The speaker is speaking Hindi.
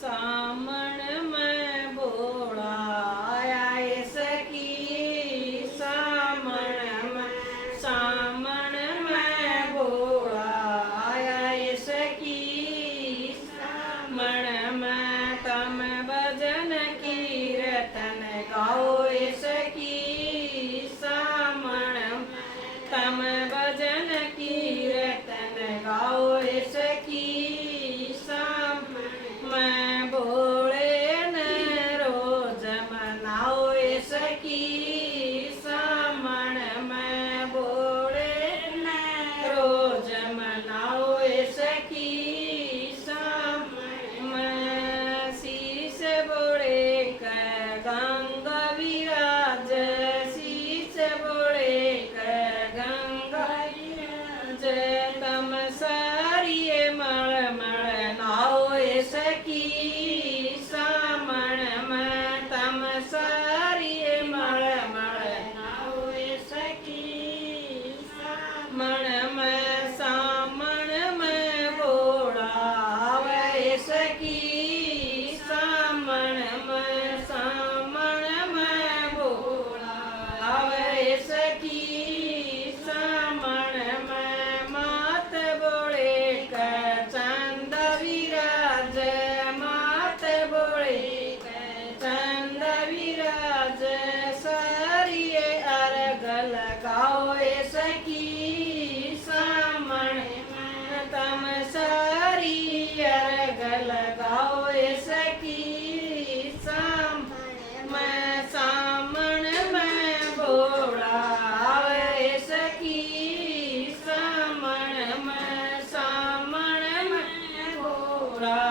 सामण में भोला आए सखी, सामण में भोला आए सखी, सामण में तम भजन कीर्तन गाओ सखी, सामण तम भजन कीर्तन गाओ सखी, मैं भोले ने रोज मनाओ सखी, सामण में भोले ने रोज मनाओ सखी, सामण में शीश बोले कर गंगा विराज, शीश बोले कर गंगा विराज, तम सारिये मल नाओ सखी, सामण में तम सारिये मल नाओ सखी, सामण में भोला आवे सखी, सामण में भोला आवे सखी, सामण में मात बोले कर चंद विराज, मात बोले कर चंद विराज, सारिये अर्घ लगाओ सखी, सामण में तम सारी अर्घ लगाओ सखी, सामण में भोला आवे सखी, सामण में भोला